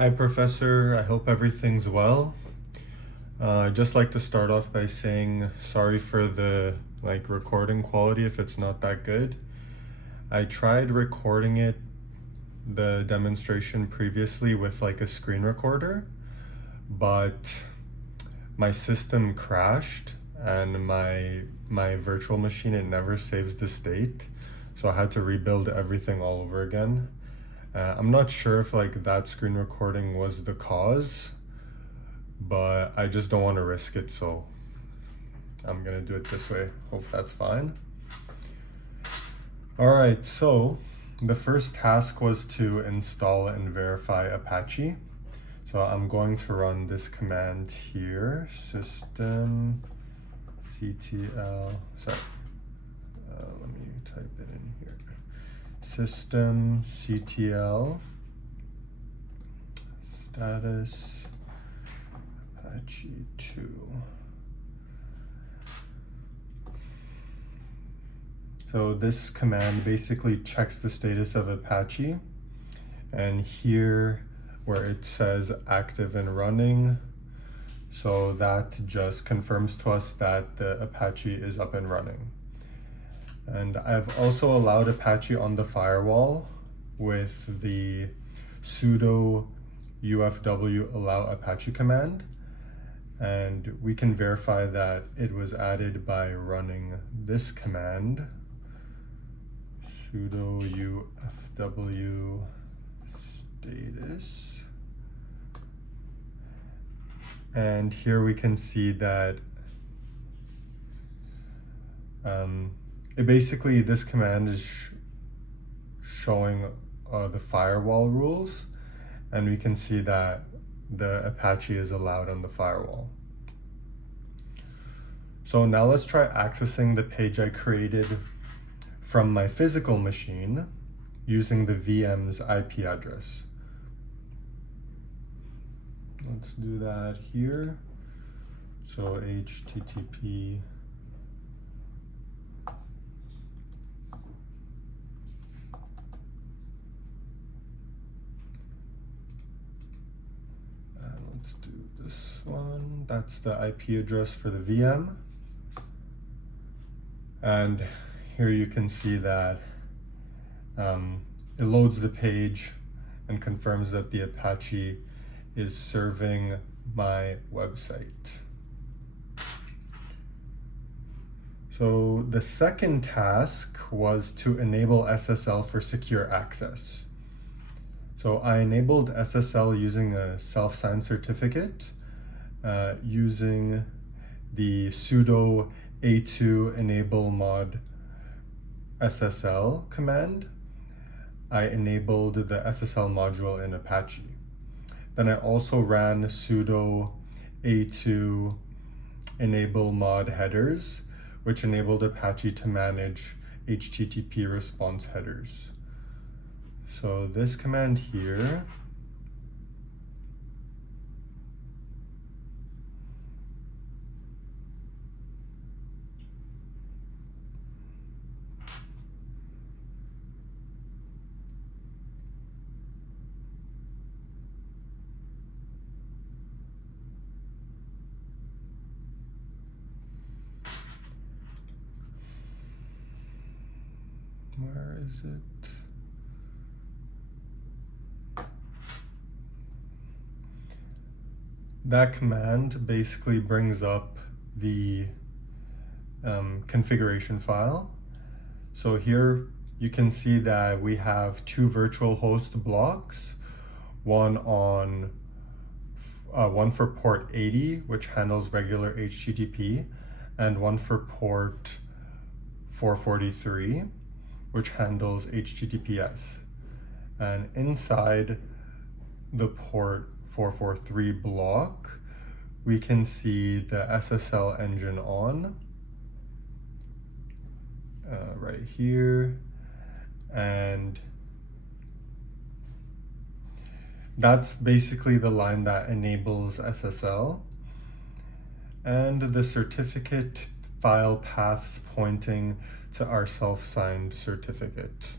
Hi, Professor. I hope everything's well. I'd just like to start off by saying sorry for the recording quality if it's not that good. I tried recording the demonstration previously with a screen recorder, but my system crashed and my virtual machine, it never saves the state. So I had to rebuild everything all over again. I'm not sure if that screen recording was the cause, but I just don't want to risk it, so I'm gonna do it this way. Hope that's fine. All right, so the first task was to install and verify Apache. So I'm going to run this command here, systemctl, let me type it in here. Systemctl status Apache 2. So this command basically checks the status of Apache, and here where it says active and running, so that just confirms to us that the Apache is up and running. And I've also allowed Apache on the firewall with the sudo ufw allow Apache command, and we can verify that it was added by running this command, sudo ufw status. And here we can see that this command is showing the firewall rules, and we can see that the Apache is allowed on the firewall. So now let's try accessing the page I created from my physical machine using the VM's IP address. Let's do that here. So HTTP let's do this one. That's the IP address for the VM. And here you can see that it loads the page and confirms that the Apache is serving my website. So the second task was to enable SSL for secure access. So I enabled SSL using a self-signed certificate using the sudo a2 enable mod SSL command. I enabled the SSL module in Apache. Then I also ran sudo a2 enable mod headers, which enabled Apache to manage HTTP response headers. So this command here where is it? That command basically brings up the configuration file. So here you can see that we have two virtual host blocks, one for port 80, which handles regular HTTP, and one for port 443, which handles HTTPS. And inside the port 443 block, we can see the SSL engine on right here, and that's basically the line that enables SSL, and the certificate file paths pointing to our self-signed certificate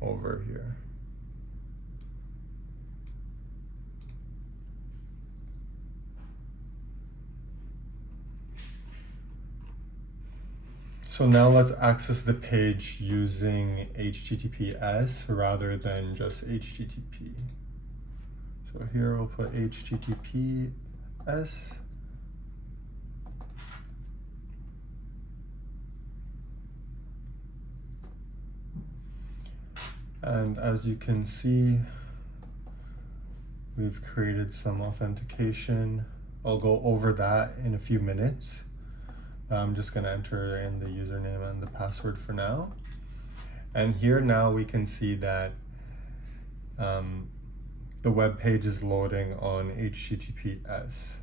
over here. So now let's access the page using HTTPS rather than just HTTP. So here we'll put HTTPS. And as you can see, we've created some authentication. I'll go over that in a few minutes. I'm just going to enter in the username and the password for now. And here now we can see that the web page is loading on HTTPS.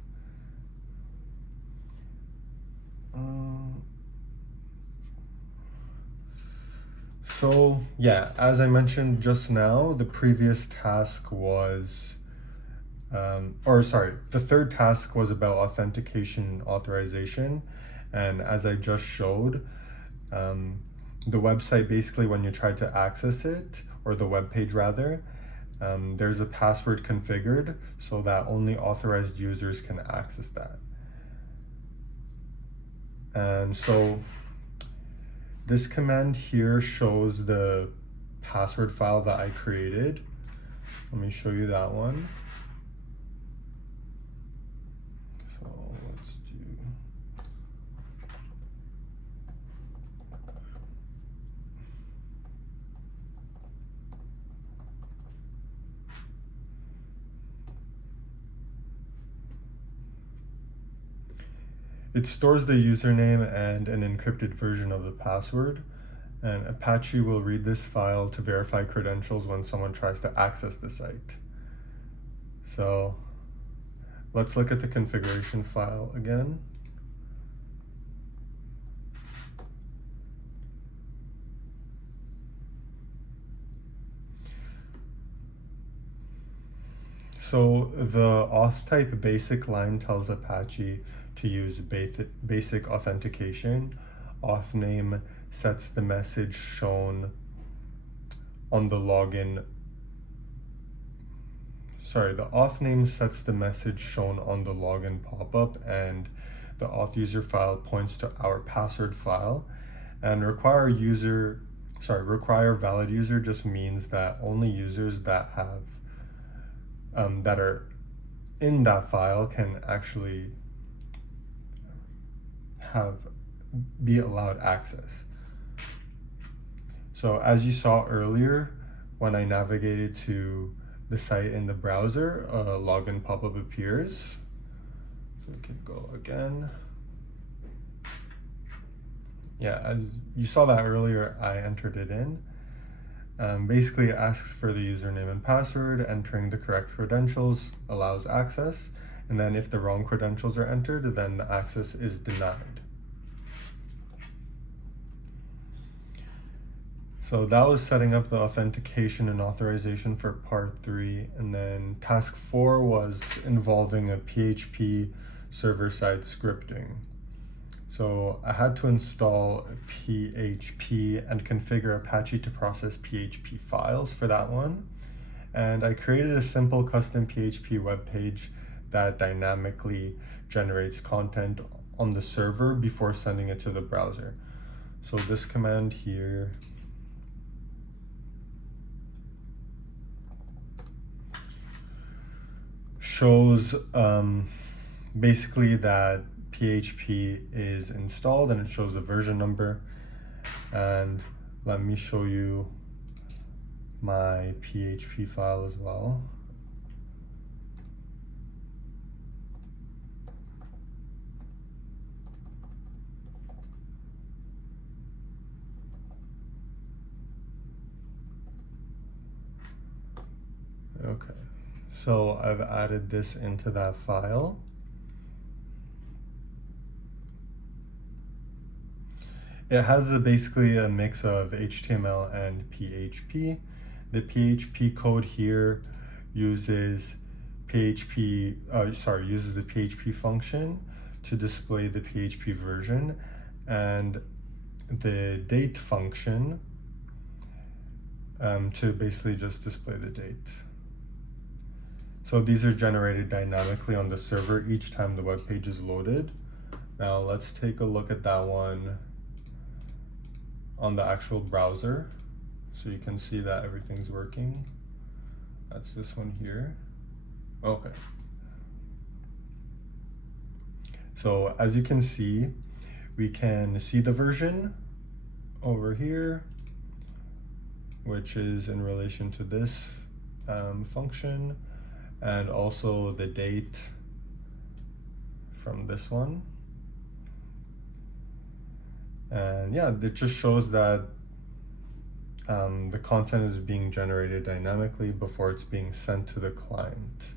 So yeah, as I mentioned just now, the previous task was, the third task was about authentication and authorization. And as I just showed, the website, basically when you try to access it, or the web page rather, there's a password configured so that only authorized users can access that. And so this command here shows the password file that I created. Let me show you that one. So let's do. It stores the username and an encrypted version of the password, and Apache will read this file to verify credentials when someone tries to access the site. So let's look at the configuration file again. So the auth type basic line tells Apache to use basic authentication. Auth name sets the message shown on the login. The auth name sets the message shown on the login pop-up, and the auth user file points to our password file. And require valid user just means that only users that have that are in that file can actually be allowed access. So as you saw earlier, when I navigated to the site in the browser, a login pop-up appears. So we can go again. Yeah, as you saw that earlier, I entered it in. Basically, it asks for the username and password. Entering the correct credentials allows access. And then if the wrong credentials are entered, then the access is denied. So that was setting up the authentication and authorization for part 3. And then task 4 was involving a PHP server-side scripting. So I had to install PHP and configure Apache to process PHP files for that one. And I created a simple custom PHP web page that dynamically generates content on the server before sending it to the browser. So this command here shows basically that PHP is installed, and it shows the version number. And let me show you my PHP file as well. Okay, so I've added this into that file. It has basically a mix of HTML and PHP. The PHP code here uses the PHP function to display the PHP version, and the date function to basically just display the date. So these are generated dynamically on the server each time the web page is loaded. Now let's take a look at that one on the actual browser, so you can see that everything's working. That's this one here. Okay. So as you can see, we can see the version over here, which is in relation to this function, and also the date from this one. And yeah, it just shows that the content is being generated dynamically before it's being sent to the client.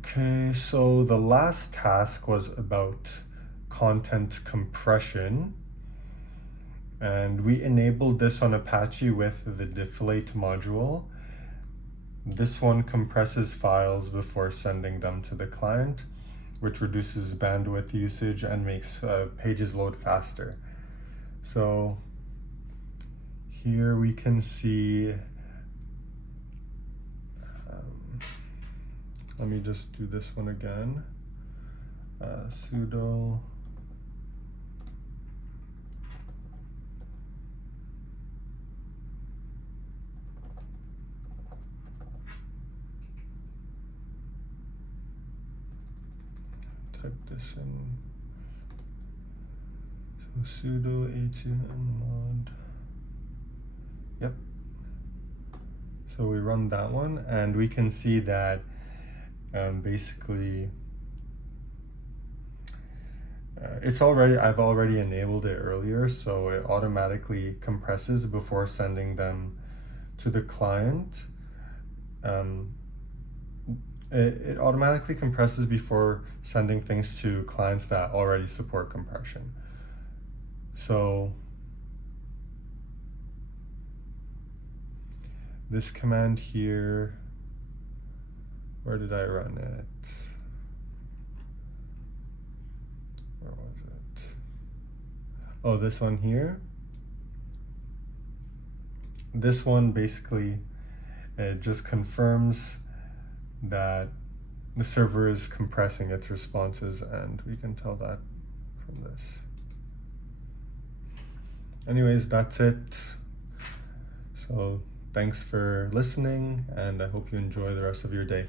Okay, so the last task was about content compression. And we enabled this on Apache with the deflate module. This one compresses files before sending them to the client, which reduces bandwidth usage and makes pages load faster. So here we can see, let me just do this one again, sudo type this in. So sudo a2nmod. Yep. So we run that one, and we can see that basically I've already enabled it earlier, so it automatically compresses before sending them to the client. It automatically compresses before sending things to clients that already support compression. So this command here, where did I run it? Where was it? Oh, this one here. This one basically, it just confirms that the server is compressing its responses, and we can tell that from this. Anyways, that's it. So thanks for listening, and I hope you enjoy the rest of your day.